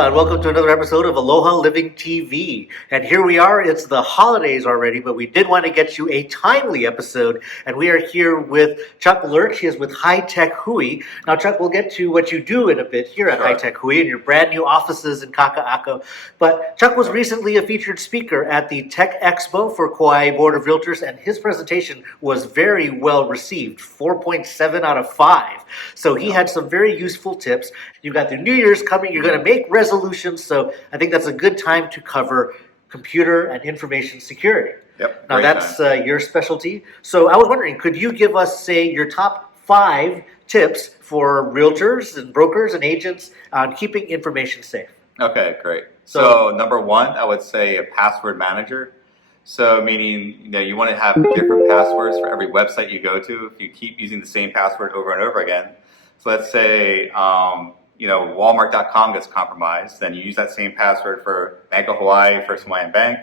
Aloha and welcome to another episode of AlohaLiving TV. And here we are, it's the holidays already, but we did want to get you a timely episode. And we are here with Chuck Lerch. He is with HiTech Hui. Now, Chuck, we'll get to what you do in a bit here at HiTech Hui and your brand new offices in Kaka'ako. But Chuck was recently a featured speaker at the Tech Expo for Kauai Board of Realtors, and his presentation was very well received, 4.7 out of 5. So he had some very useful tips. You've got the New Year's coming, you're going to make resolutions, so I think that's a good time to cover computer and information security. Yep. Now that's your specialty. So I was wondering, could you give us, say, your top 5 tips for realtors and brokers and agents on keeping information safe? Okay, great. So number 1, I would say a password manager. So meaning, you want to have different passwords for every website you go to. If you keep using the same password over and over again. So let's say, Walmart.com gets compromised, then you use that same password for Bank of Hawaii, First Hawaiian Bank.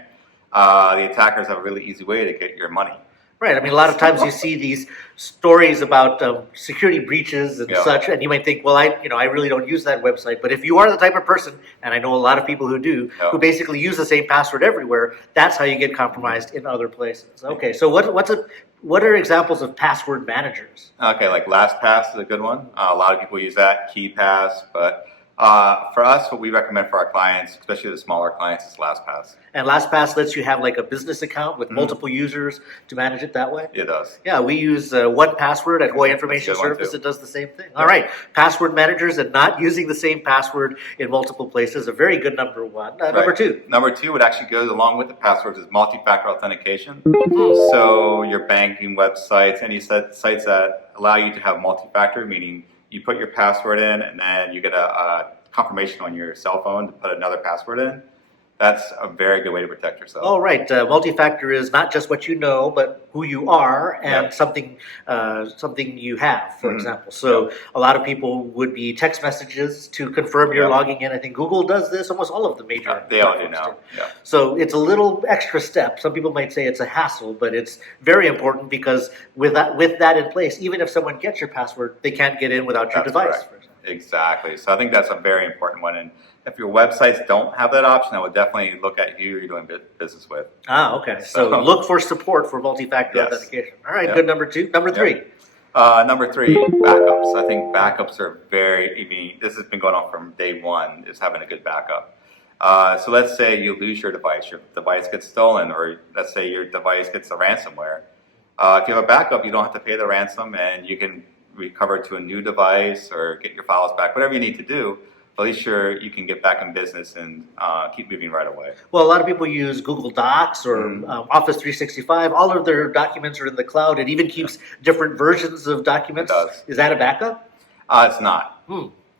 The attackers have a really easy way to get your money. Right. I mean, a lot of times you see these stories about security breaches and such, and you might think, well, I really don't use that website. But if you are the type of person, and I know a lot of people who do, who basically use the same password everywhere, that's how you get compromised in other places. Okay. So what are examples of password managers? Okay, like LastPass is a good one. A lot of people use that, KeyPass, but for us, what we recommend for our clients, especially the smaller clients, is LastPass. And LastPass lets you have like a business account with multiple users to manage it that way? It does. Yeah, we use 1Password at Hawaii Information Service. It does the same thing. All right, password managers and not using the same password in multiple places, a very good number 1. Number 2. Number 2 would actually go along with the passwords is MultiFactor Authentication. So your banking websites, any sites that allow you to have multi-factor, meaning you put your password in and then you get a confirmation on your cell phone to put another password in. That's a very good way to protect yourself. Oh, right. Multi-factor is not just what you know, but who you are and something you have, for example. So a lot of people would be text messages to confirm you're logging in. I think Google does this. Almost all of the major they all do now. Yeah. So it's a little extra step. Some people might say it's a hassle, but it's very important because with that in place, even if someone gets your password, they can't get in without your device. Correct. For example. Exactly. So I think that's a very important one. And if your websites don't have that option, I would definitely look at who you're doing business with. Okay. So look for support for multi-factor authentication. All right, good. Number 2. Number 3. Number 3, backups. I think backups are this has been going on from day 1, is having a good backup. So let's say you lose your device gets stolen, or let's say your device gets a ransomware. If you have a backup, you don't have to pay the ransom, and you can recover to a new device or get your files back, whatever you need to do. At least you can get back in business and keep moving right away. Well, a lot of people use Google Docs or Office 365. All of their documents are in the cloud. It even keeps different versions of documents. It does. Is that a backup? It's not.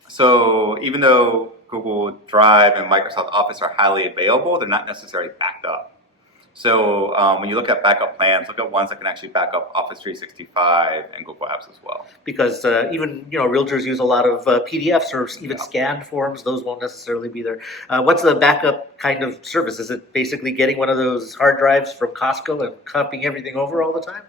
So even though Google Drive and Microsoft Office are highly available, they're not necessarily backed up. So when you look at backup plans, look at ones that can actually back up Office 365 and Google Apps as well. Because even realtors use a lot of PDFs or even scanned forms. Those won't necessarily be there. What's the backup kind of service? Is it basically getting one of those hard drives from Costco and copying everything over all the time?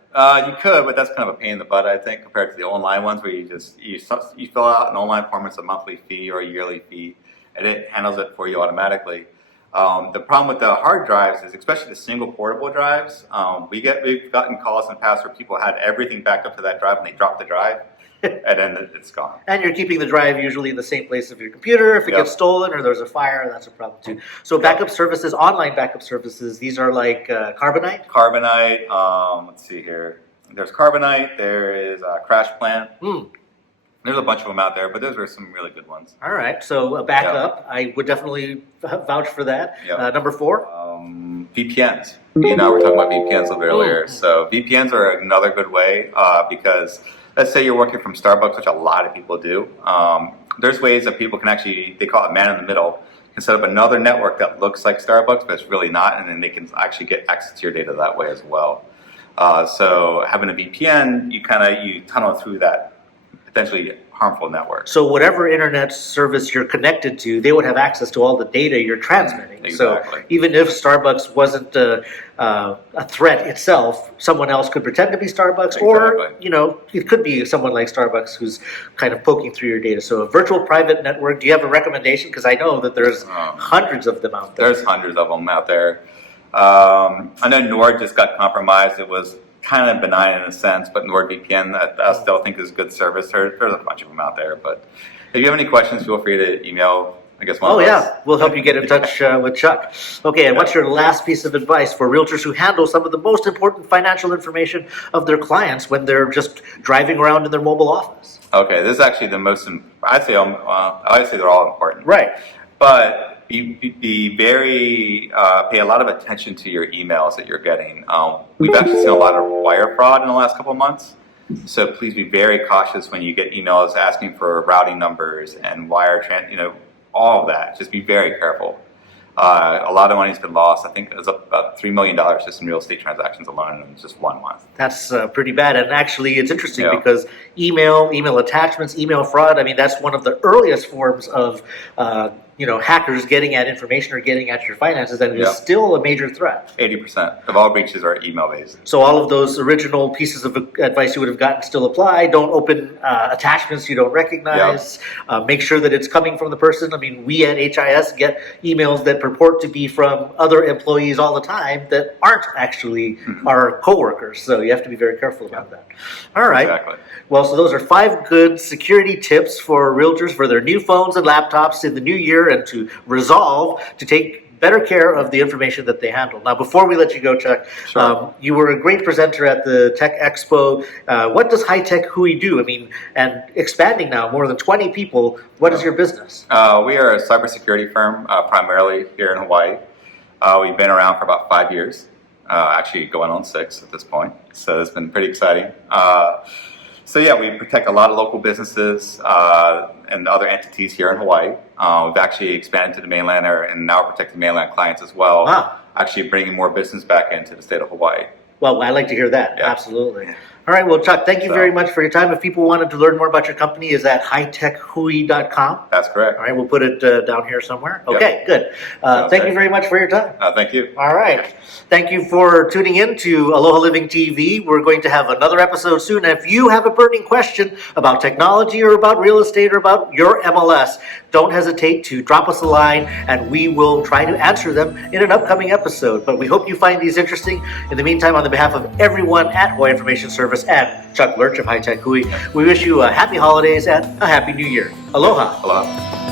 You could, but that's kind of a pain in the butt, I think, compared to the online ones where you fill out an online form. It's a monthly fee or a yearly fee, and it handles it for you automatically. The problem with the hard drives is, especially the single portable drives, we've gotten calls in the past where people had everything backed up to that drive and they dropped the drive and then it's gone. And you're keeping the drive usually in the same place of your computer. If it gets stolen or there's a fire, that's a problem too. So backup services, online backup services, these are like Carbonite? Carbonite, let's see here. There's Carbonite, there is CrashPlan. There's a bunch of them out there, but those are some really good ones. All right, so a backup, I would definitely vouch for that. Number 4? VPNs. You know, we were talking about VPNs a little bit earlier. So VPNs are another good way because let's say you're working from Starbucks, which a lot of people do. There's ways that people can actually, they call it man in the middle, can set up another network that looks like Starbucks, but it's really not, and then they can actually get access to your data that way as well. So having a VPN, you tunnel through that potentially harmful network. So whatever internet service you're connected to, they would have access to all the data you're transmitting. Exactly. So even if Starbucks wasn't a threat itself, someone else could pretend to be Starbucks, or it could be someone like Starbucks who's kind of poking through your data. So a virtual private network. Do you have a recommendation? Because I know that there's hundreds of them out there. There's hundreds of them out there. I know Nord just got compromised. It was kind of benign in a sense, but NordVPN, I still think is a good service. There's a bunch of them out there. But if you have any questions, feel free to email, I guess, one of us. We'll help you get in touch with Chuck. Okay, and what's your last piece of advice for realtors who handle some of the most important financial information of their clients when they're just driving around in their mobile office? Okay, this is actually the most, I'd say they're all important. Right. But be very, pay a lot of attention to your emails that you're getting. We've actually seen a lot of wire fraud in the last couple of months. So please be very cautious when you get emails asking for routing numbers and all of that. Just be very careful. A lot of money's been lost. I think it was about $3 million just in real estate transactions alone in just 1 month. That's pretty bad. And actually, it's interesting because email attachments, email fraud, I mean, that's one of the earliest forms of hackers getting at information or getting at your finances, and it is still a major threat. 80% of all breaches are email-based. So all of those original pieces of advice you would have gotten still apply. Don't open attachments you don't recognize. Make sure that it's coming from the person. I mean, we at HIS get emails that purport to be from other employees all the time that aren't actually our coworkers. So you have to be very careful about that. All right. Exactly. Well, so those are 5 good security tips for realtors for their new phones and laptops in the new year, and to resolve to take better care of the information that they handle. Now, before we let you go, Chuck, you were a great presenter at the Tech Expo. What does HiTech Hui do? I mean, and expanding now, more than 20 people. What is your business? We are a cybersecurity firm, primarily here in Hawaii. We've been around for about 5 years, actually going on 6 at this point. So it's been pretty exciting. So we protect a lot of local businesses and other entities here in Hawaii. We've actually expanded to the mainland and now protecting mainland clients as well. Actually bringing more business back into the state of Hawaii. Well, I like to hear that. Absolutely. All right. Well, Chuck, thank you very much for your time. If people wanted to learn more about your company, is at hitechhui.com? That's correct. All right. We'll put it down here somewhere. Okay, good. Thank you very much for your time. Thank you. All right. Thank you for tuning in to AlohaLiving TV. We're going to have another episode soon. If you have a burning question about technology or about real estate or about your MLS, don't hesitate to drop us a line and we will try to answer them in an upcoming episode. But we hope you find these interesting. In the meantime, on the behalf of everyone at Hui Information Service and Chuck Lerch of HiTech Hui, we wish you a happy holidays and a happy new year. Aloha. Aloha.